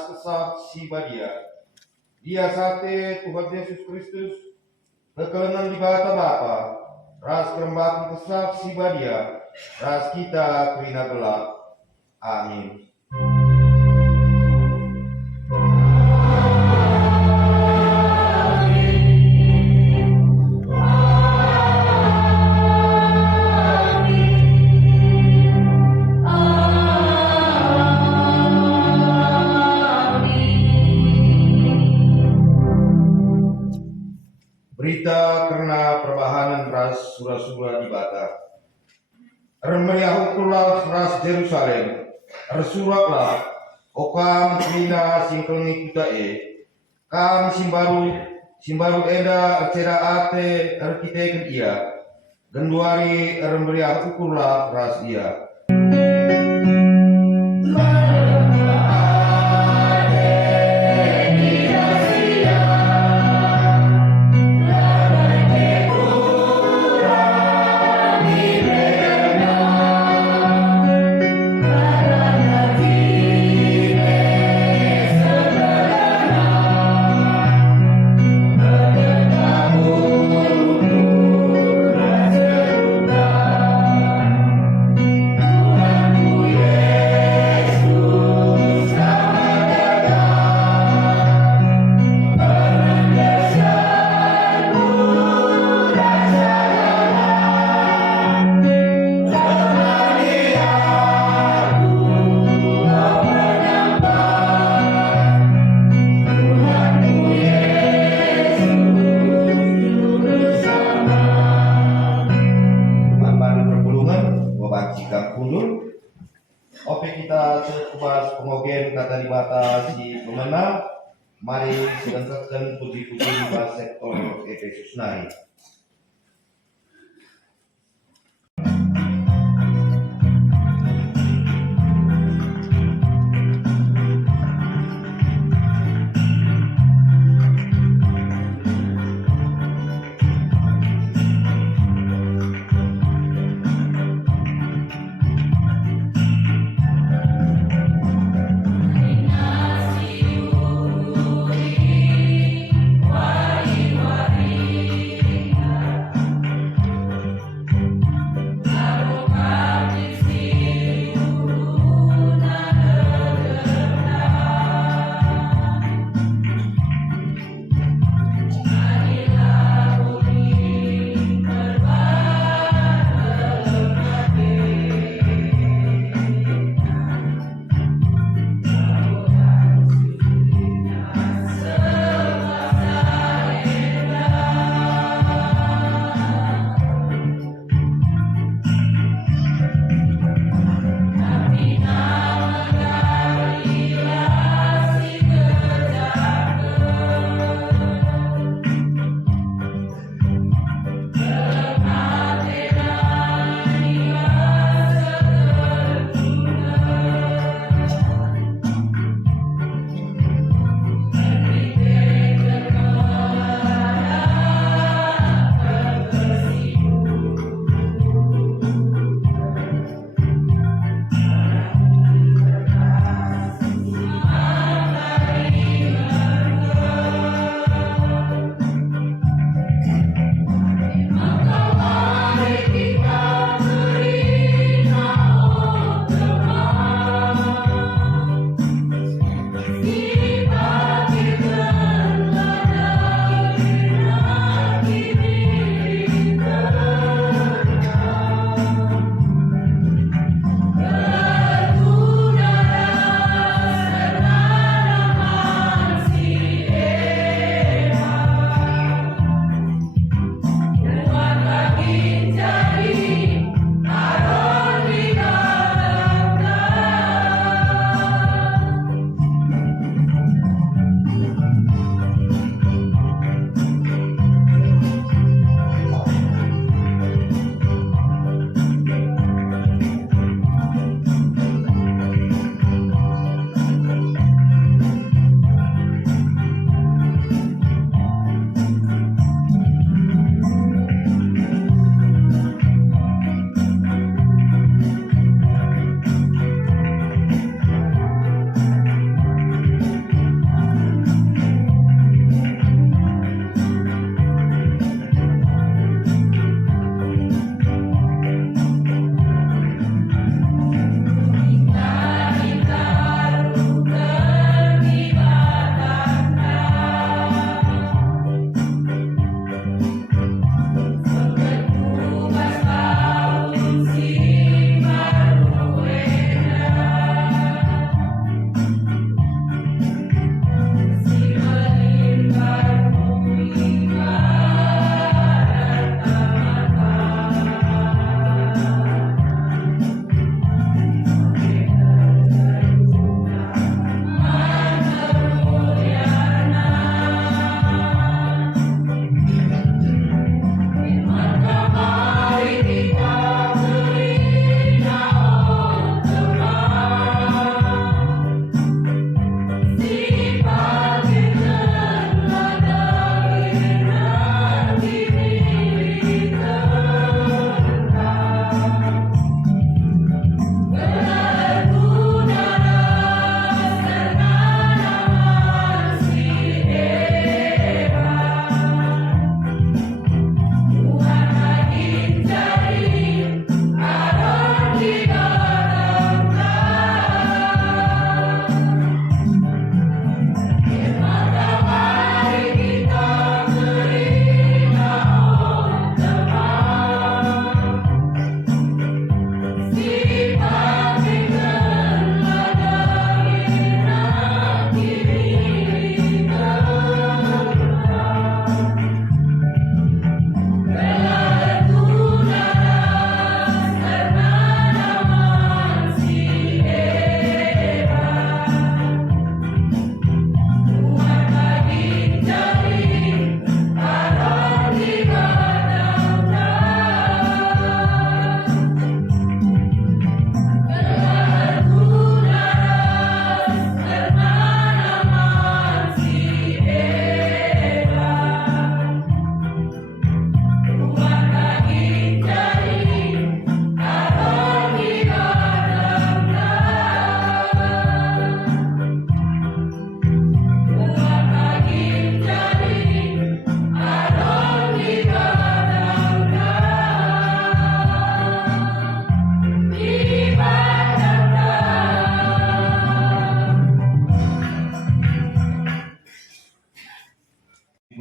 ras kesaksian dia sate Tuhan Yesus Kristus kekelengan di bata Bapa ras kerembatan kesaksian dia ras kita kerina gelap. Amin. Berita karena perbahanan ras sura-sura di bata. Remeriahukulah ras Jerusalem. Resuraklah okam mina singkelngi kutae. Kam simbaru eda arcera ate arkiteken ia. Genduari remeriahukulah ras ia. Oke, kita sekuas pengogen kata di batas si pemenang. Mari sedangkan puji-puji di bahas sektor Efesus naik.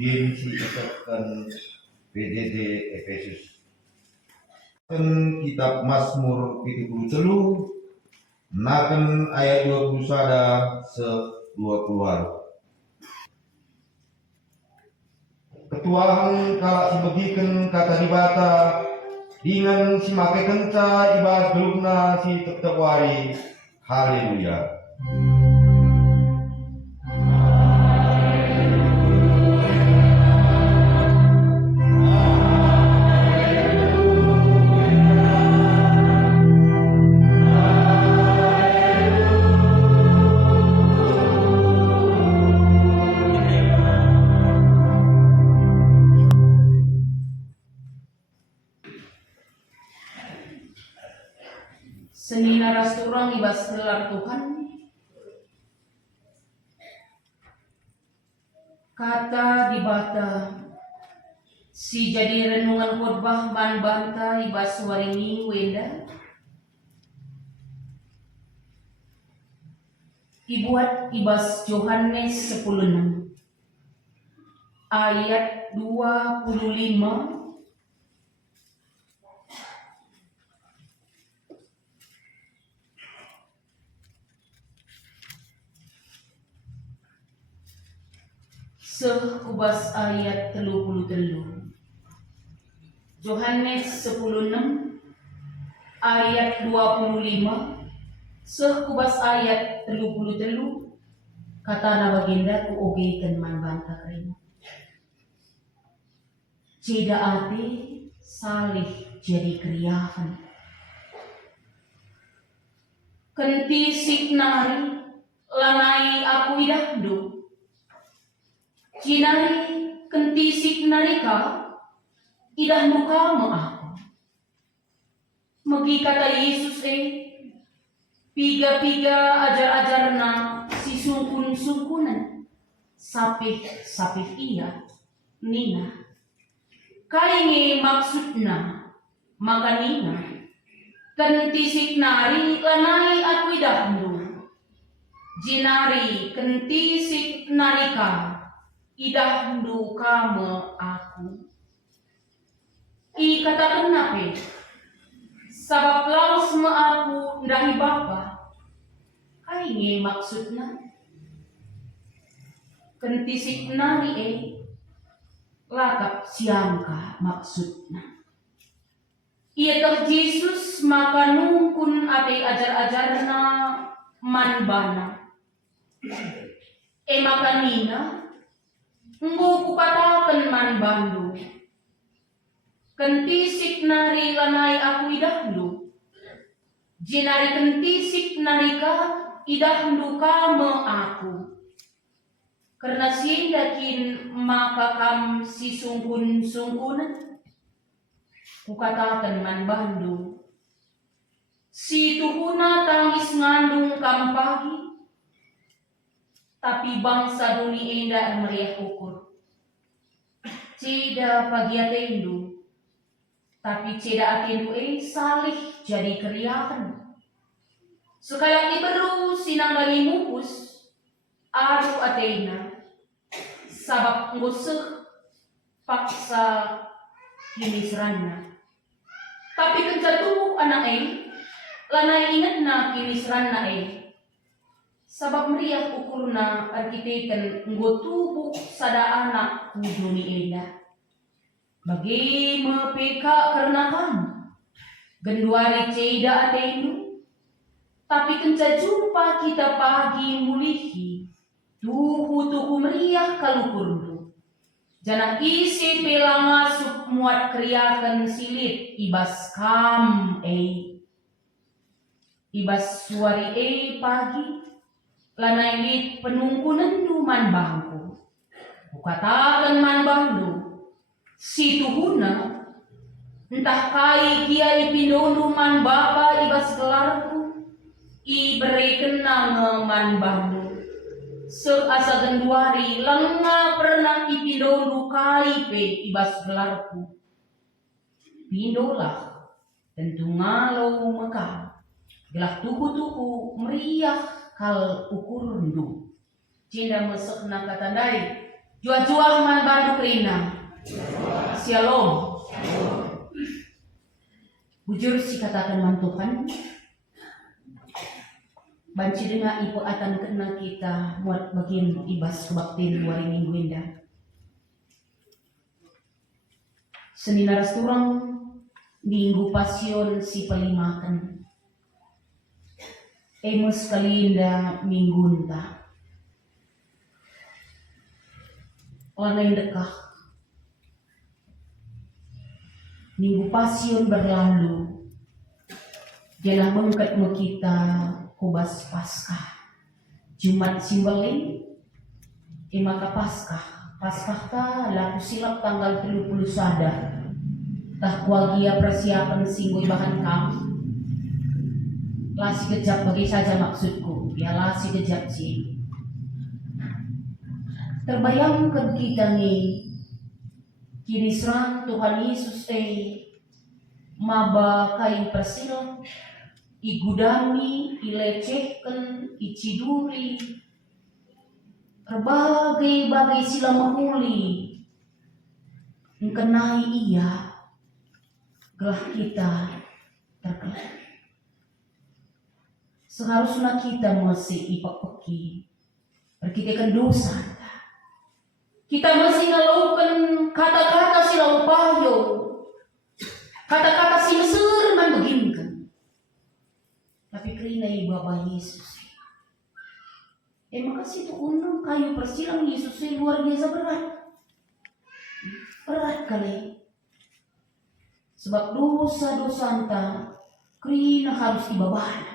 Kemudian si ucapkan PDD Efesus. Kitab Mazmur 73 naken ayat 20 sada se 20. Ketuahan kalak si begiken kata dibata dengan si make kenca ibas gelugna si tetep wari. Haleluya. Seni naras turang ibas gelar Tuhan. Kata dibata si jadi renungan khotbah man banta ibas waringi wenda. Ibuat ibas Yohanes 10:6 ayat 25. Sekubas ayat 33. Yohanes 10:6 ayat 25. Sekubas ayat 33 kata na baginda ku oge ken man banta karena. Ceda ati salih jadi kriyahan. Kenti siknari lanai aku idahdu. Cinari kenti siknarika idah muka aku. Megi kata Yesus piga-piga ajar-ajarna si sungkun-sungkunan sapih iya nina. Kainge maksudna maka nina kenti siknari lanai aku idahdu. Jinari kenti siknarika idahdu kame aku. I kata kenape? Sabab laos me aku ndahi Bapa. Kainge maksudna. Kenti siknari lakap siangka maksudna. Ia teh Yesus maka nungkun ate ajar-ajarna manbana. Maka nina nggo kupataken man bandu. Kenti siknari lanai aku idahdu. Jinari kenti siknarika idahdu kame aku. Karena sindakin makakam si sungkun-sungkunan, kukatakan man bandu, si tuhuna tangis ngandung kam pagi, tapi bangsa duni enda meriah ukur. Ceda pagi atendu, tapi ceda atendu salih jadi keriahan. Sekarang iberu sinang dari mupus, aru atena, sabab ngusuk paksa kinisranna. Tapi kencatuh anak lanai ingat na kinisranna sabab meriah ukurna arkiteken nggotubu sada anak kuduni enda. Bagi mepeka karena kan genduari ceda atenu, tapi kenca jumpa kita pagi mulihi tuhu meriah kalukurdu. Jana isi pelanga sup muat kriakan silit ibas kam ibas suari pagi lanai lit penungkunan man bangku. Kukatakan man bangdu, si tuhuna entah kai kia ipinonu man bapa ibas gelarku, iberi kenang man bangdu. Seasa genduari lenga pernah ipinonu kai pe ibas gelarku. Pindolah tentu ngalau mekam, gelah tuku meriah kal ukurundu. Cinda mesek na katandai, juah-juah man bandu kerina. Shalom. Bujur si katakan man Tuhan, banci dengar ipo atan kena kita muat bagian ibas kebaktin wari minggu indah. Seninaras turang minggu pasion si palimakan. Emos kalinda minggunta. Lanai dekah. Minggu pasion berlalu. Jangan mengkat mo kita kubas Paskah. Jumat simbaling. Maka Paskah. Paskah ta laku silap tanggal 30 sada. Tah kuagia persiapan singgoy bahan kami. Lasi kejap bagi saja maksudku. Ya lasi kejap sih. Terbayangkan kita nih. Kini serang Tuhan Yesus maba kain persil, igudami, ilecehkan, iciduri, berbagai sila mahuli, mengenai ia, gelah kita terkelak. Seharusnya kita masih ipak-peki, berkitakan dosa. Kita masih ngelakukan kata-kata sila upayo, kata-kata si mesur man beginkan. Tapi kerina Bapak Yesus. Makasih tuh undang kayu persilang Yesus luar biasa berat. Berat kali. Sebab dosa-dosa anta kerina harus dibabahan.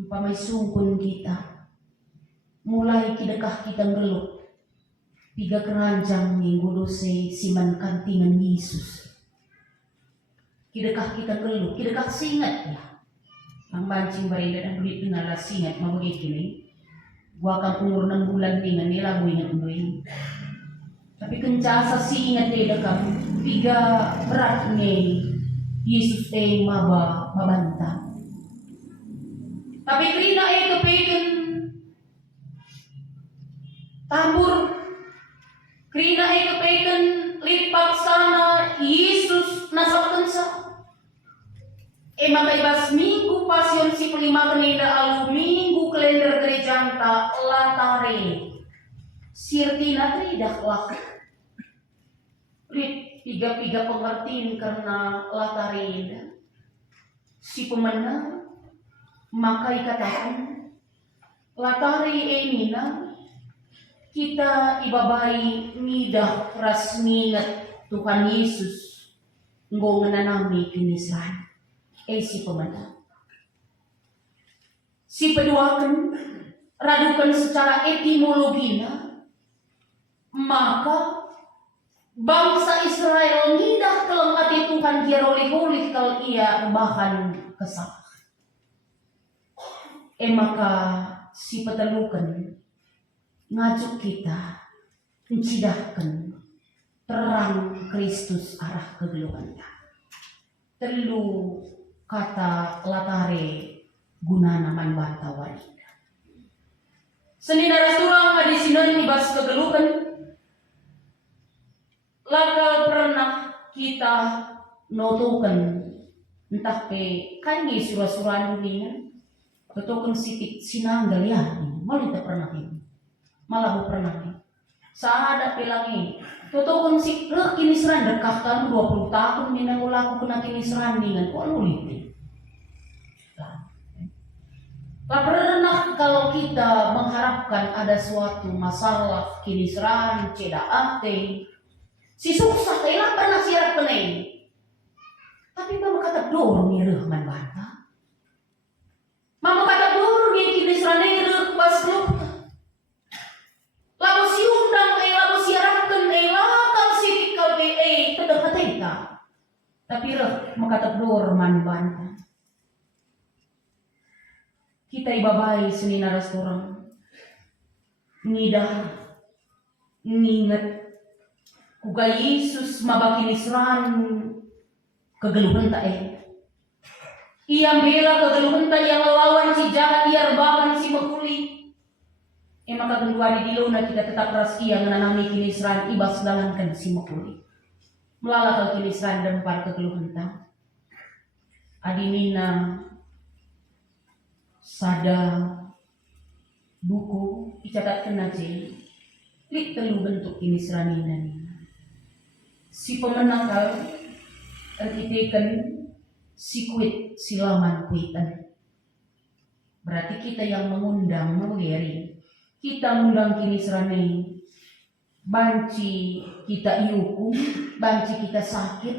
Umpamai sungkun kita. Mulai kidekah kita ngeluk. 3 keranjang minggu dose siman kantingan Yesus. Kidekah kita ngeluk, kidekah singat ya. Ang bancing barila dan duit nala singat mabagi kini. Gua kang umur 6 bulan dengan nila mo ingat undoy. Tapi kencasa singat dia dekam 3 berat ni Yesus mabanta. Tapi krina kepegan tabur krina kepegan lipat sana Yesus nasakansa. Maka ibas minggu pasion si pelima kenenda alu minggu kalender gereja anta latare. Sirtina tridak lak. Rit 3 pengertiin karena latare. Si pemenang maka ikatakan latare nina kita ibabai midah rasmingat Tuhan Yesus ngongananami kinisan. Si pemenang. Si peduakan radukan secara etimologinya, maka bangsa Israel ngidah kelem ati Tuhan dia rolih-rolih kalau ia bahan kesalahan. Maka si petelukan ngajuk kita mencidahkan terang Kristus arah kegeluhan. Telu kata latare gunana man banta warida. Seni daras turang adi sinon ibas kegeluhan. Lakal pernah kita notukan entah pe kanyi surah-surah dunia. Totokan sitik sinanggal ya, malah tak pernah ini, malah bu pernah ini. Saada pelangi, totokan si kini seran dekah kan 20 tahun minang ulaku kena kini seran dengan kok lulit. Tak pernah kalau kita mengharapkan ada suatu masalah kini seran ceda ate, si susah kailah pernah siarap peneng. Tapi mama kata dorong ya rehman banta. Mama kata burung yang kini seraneh pas lu. Lalu si undang lalu si arahkan lakal si tikal kedekat kita. Tapi mama kata dorman banta. Kita ibabai seni naras orang. Ngidah nginget kuga Yesus mabakini seran kegeluhan tak Ia bela kegeluhan yang lawan si jahat ia rebahan si mekuli. Maka kedua di diluna kita tetap ras ia menanami kini seran ibas dalankan si mekuli. Melalak kini seran dempar kegeluhan ta. Adinina sada buku dicatatkan aja. Klik telu bentuk kini seran ini. Si pemenang kal artitekan sikuit silaman kuitan. Berarti kita yang mengundang menggeri. Kita mengundang kini serane. Banci kita iukum, banci kita sakit,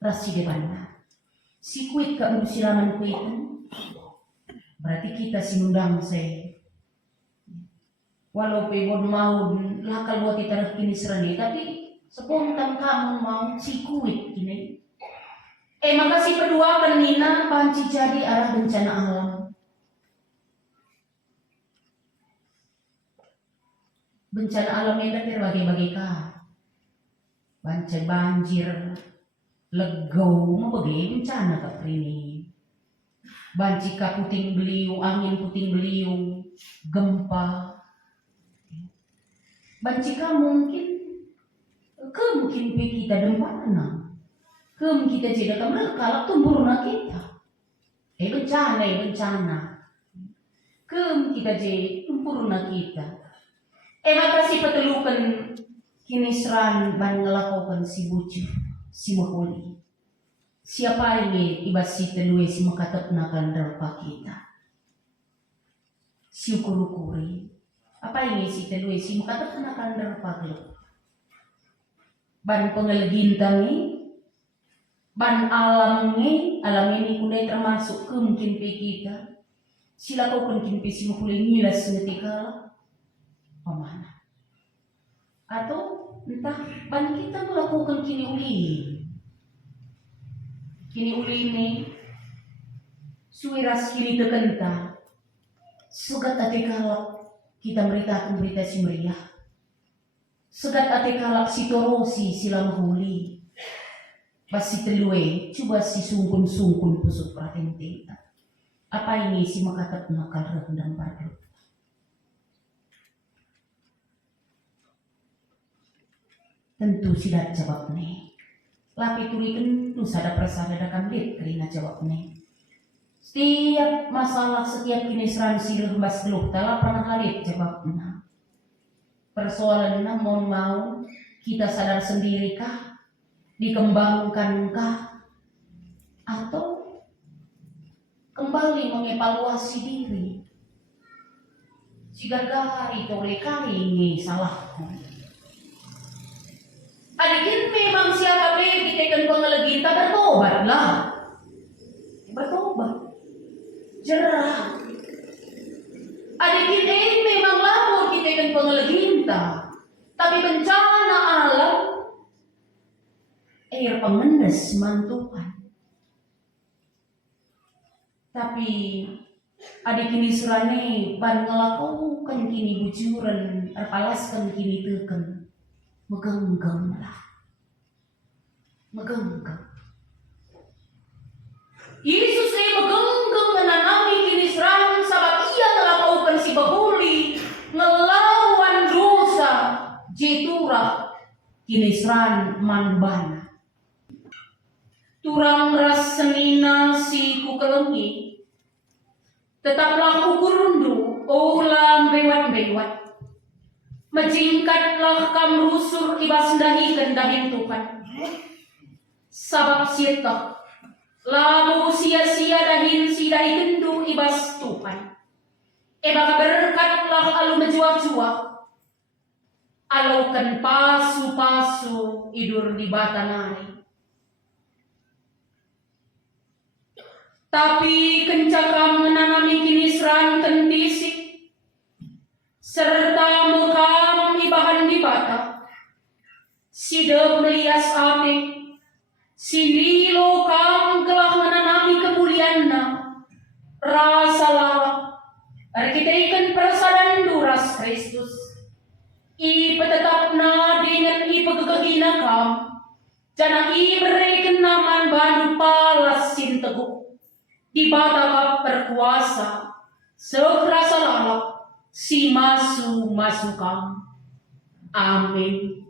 rasi depannya. Sikuit ke silaman kuitan. Berarti kita si mengundang saya. Walau pebon mau lakal buat kita kini serane, tapi spontan kamu mau sikuit kini. Maka si kedua penina panci jadi arah bencana alam. Bencana alam yang berbagai-bagai kah. Banjir, legau, bagai bencana kak ini. Banci ka puting beliung, angin puting beliung, gempa. Banci ka mungkin kita dempana. Kita tidak akan kalau tumburna kita. Bencana. Kita jadi tumburna kita. Maka si petelukan kini seran ban ngelakukan si bucu, si mahuli. Siapa ini ibas si telue si makatap nakan darpa kita. Si ukur-ukuri. Apa ini si telue si makatap nakan darpa kita. Ban pengelgintang ini. Ban alam ini kunai termasuk ke mungkin kita. Sila kau mungkin si mahuli ngilas seketika pemana. Atau entah ban kita melakukan kini uli. Kini uli ini suiras kini tekenta. Sugat ate kalak kita meritakan berita si meriah. Sugat ate kalak si torosi sila mahuli. Basi telue, coba si sungkun-sungkun pusuk perhatian kita. Apa ini si makatap nakal rendang pardu? Tentu tidak jawab nih. Lapi turikan tu sada persada dakan dit kerina jawab nih. Setiap masalah setiap kini seran silih bas geluh telah pernah halit jawabnya. Persoalan mohon mau kita sadar sendiri kah? Dikembangkankah atau kembali mengevaluasi diri? Jika gari oleh kali ini salahku. Adikin memang siapa be ditekan pengelegin tak bertobatlah. Bertobat. Jerah. Adik kita memang lapor kita kan pengeleginta, tapi bencana alam, air pengendes mantukan. Tapi adik kini surane ban ngelakau kan kini bujuran, erpalaskan kini teken, megenggam lah, megenggam. Yesus megenggam menanami kini serang sahabat ia ngelakaukan si bahuli ngelawan dosa jeturah kini serang manbana. Turang ras senina si kukelengi, tetaplah ukurundu, ulang bewat-bewat. Majingkatlah kam rusur ibas dahikan dahin Tuhan. Sabab sirkah, lalu sia-sia dahin si dahi kendu ibas Tuhan. Baka berkatlah alu menjuak-juak, alaukan pasu-pasu idur di batanai. Tapi kencakam menanami kini serang kentisik, serta mekam ibahan di bata, sidep melias ate, sinilo kam kelah menanami kemulianna, rasa lalap, kita ikan persadan duras Kristus, tetapna dengan pegegina kam, jana bereken naman bandu palas sinteguk, di bata berkuasa, sekerasa lalap, si masukam. Amin.